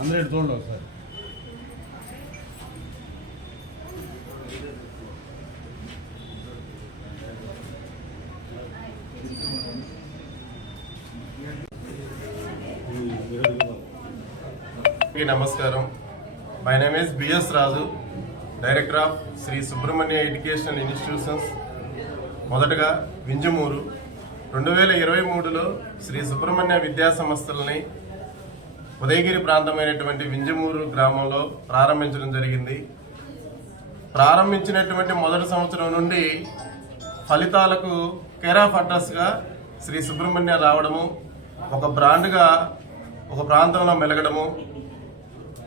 అందరూ చూడండి సార్. నమస్కారం. My name is B S Raju, director of Shri Subrahmanya educational institutions. మొదటగా వింజమూరు 2023లో శ్రీ సుబ్రహ్మణ్య విద్యా సంస్థలని ఉదయగిరి ప్రాంతమైనటువంటి వింజమూరు గ్రామంలో ప్రారంభించడం జరిగింది. ప్రారంభించినటువంటి మొదటి సంవత్సరం నుండి ఫలితాలకు కేర్ ఆఫ్ అడ్రస్గా శ్రీ సుబ్రహ్మణ్య రావడము, ఒక బ్రాండ్గా ఒక ప్రాంతంలో మెలగడము,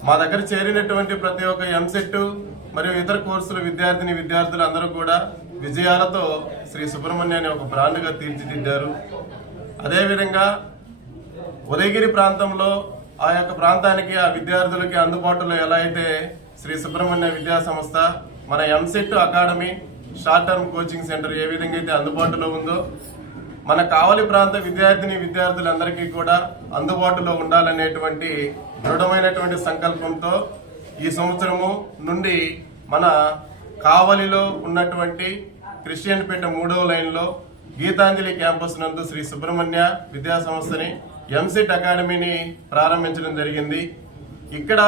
మా దగ్గర చేరినటువంటి ప్రతి ఒక్క ఎంసెట్ మరియు ఇతర కోర్సుల విద్యార్థులు అందరూ కూడా విజయాలతో శ్రీ సుబ్రహ్మణ్యాన్ని ఒక బ్రాండ్గా తీర్చిదిద్దారు. అదేవిధంగా ఉదయగిరి ప్రాంతంలో ఆ యొక్క ప్రాంతానికి ఆ విద్యార్థులకి అందుబాటులో ఎలా అయితే శ్రీ సుబ్రహ్మణ్య విద్యా సంస్థ మన EAMCET academy short term coaching centre ఏ విధంగా అయితే అందుబాటులో ఉందో మన కావలి ప్రాంత విద్యార్థులందరికీ కూడా అందుబాటులో ఉండాలనేటువంటి దృఢమైనటువంటి సంకల్పంతో ఈ సంవత్సరము నుండి మన కావలిలో ఉన్నటువంటి క్రిస్టియన్పేట 3వ లైన్లో గీతాంజలి క్యాంపస్ నందు శ్రీ సుబ్రహ్మణ్య విద్యా సంస్థని ఎంసెట్ అకాడమీని ప్రారంభించడం జరిగింది. ఇక్కడ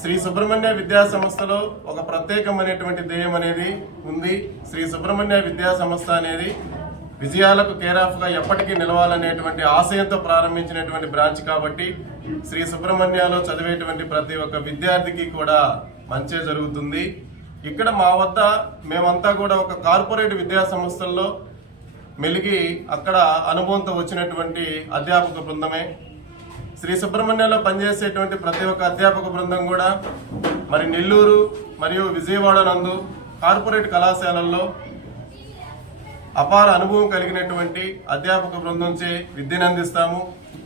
శ్రీ సుబ్రహ్మణ్య విద్యా సంస్థలో ఒక ప్రత్యేకమైనటువంటి ధ్యేయం అనేది ఉంది. శ్రీ సుబ్రహ్మణ్య విద్యా సంస్థ అనేది విజయాలకు కేర్ ఆఫ్ గా ఎప్పటికీ నిలవాలనేటువంటి ఆశయంతో ప్రారంభించినటువంటి బ్రాంచ్ కాబట్టి శ్రీ సుబ్రహ్మణ్యలో చదివేటువంటి ప్రతి ఒక్క విద్యార్థికి కూడా మంచి జరుగుతుంది. ఇక్కడ మా వద్ద మేమంతా కూడా ఒక కార్పొరేట్ విద్యా సంస్థల్లో మెలిగి అక్కడ అనుభవంతో వచ్చినటువంటి అధ్యాపక బృందమే. శ్రీ సుబ్రహ్మణ్యంలో పనిచేసేటువంటి ప్రతి ఒక్క అధ్యాపక బృందం కూడా మరి నెల్లూరు మరియు విజయవాడ నందు కార్పొరేట్ కళాశాలల్లో అపార అనుభవం కలిగినటువంటి అధ్యాపక బృందంచే విద్యను అందిస్తాము.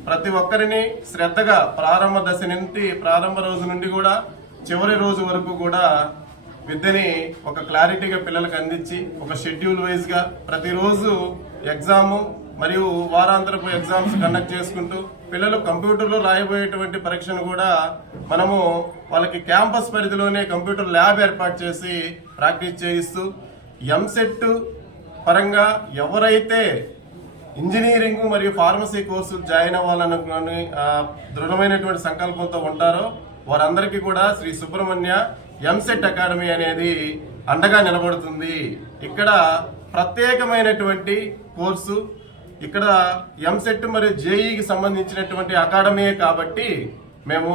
ప్రతి ఒక్కరిని శ్రద్ధగా ప్రారంభ దశ నుండి ప్రారంభ రోజు నుండి కూడా చివరి రోజు వరకు కూడా విద్యని ఒక క్లారిటీగా పిల్లలకు అందించి ఒక షెడ్యూల్ వైజ్ గా ప్రతిరోజు ఎగ్జాము మరియు వారాంతరపు ఎగ్జామ్స్ కండక్ట్ చేసుకుంటూ పిల్లలు కంప్యూటర్లో రాయబోయేటువంటి పరీక్షను కూడా మనము వాళ్ళకి క్యాంపస్ పరిధిలోనే కంప్యూటర్ ల్యాబ్ ఏర్పాటు చేసి ప్రాక్టీస్ చేయిస్తూ ఎంసెట్ పరంగా ఎవరైతే ఇంజనీరింగ్ మరియు ఫార్మసీ కోర్సు జాయిన్ అవ్వాలనుకుని దృఢమైనటువంటి సంకల్పంతో ఉంటారో వారందరికీ కూడా శ్రీ సుబ్రహ్మణ్య ఎంసెట్ అకాడమీ అనేది అండగా నిలబడుతుంది. ఇక్కడ ప్రత్యేకమైనటువంటి కోర్సు, ఇక్కడ ఎంసెట్ మరియు జేఈకి సంబంధించినటువంటి అకాడమీయే కాబట్టి మేము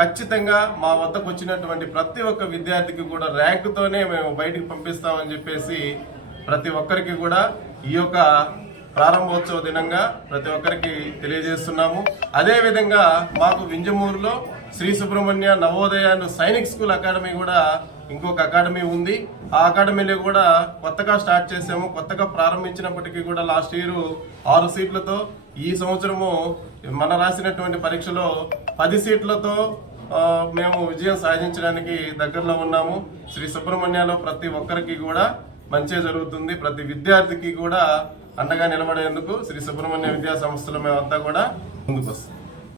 ఖచ్చితంగా మా వద్దకు వచ్చినటువంటి ప్రతి ఒక్క విద్యార్థికి కూడా ర్యాంకుతోనే మేము బయటికి పంపిస్తామని చెప్పేసి ప్రతి ఒక్కరికి కూడా ఈ యొక్క ప్రారంభోత్సవ దినంగా ప్రతి ఒక్కరికి తెలియజేస్తున్నాము. అదేవిధంగా మాకు వింజమూరులో శ్రీ సుబ్రహ్మణ్య నవోదయ సైనిక్ స్కూల్ అకాడమీ కూడా ఇంకొక అకాడమీ ఉంది. ఆ అకాడమీలో కూడా కొత్తగా స్టార్ట్ చేసాము. కొత్తగా ప్రారంభించినప్పటికీ కూడా లాస్ట్ ఇయర్ 6 సీట్లతో, ఈ సంవత్సరము మన రాసినటువంటి పరీక్షలో 10 సీట్లతో మేము విజయం సాధించడానికి దగ్గరలో ఉన్నాము. శ్రీ సుబ్రహ్మణ్యలో ప్రతి ఒక్కరికి కూడా మంచి జరుగుతుంది. ప్రతి విద్యార్థికి కూడా అండగా నిలబడేందుకు శ్రీ సుబ్రహ్మణ్య విద్యా సంస్థలు మేమంతా కూడా ముందుకు వస్తాం.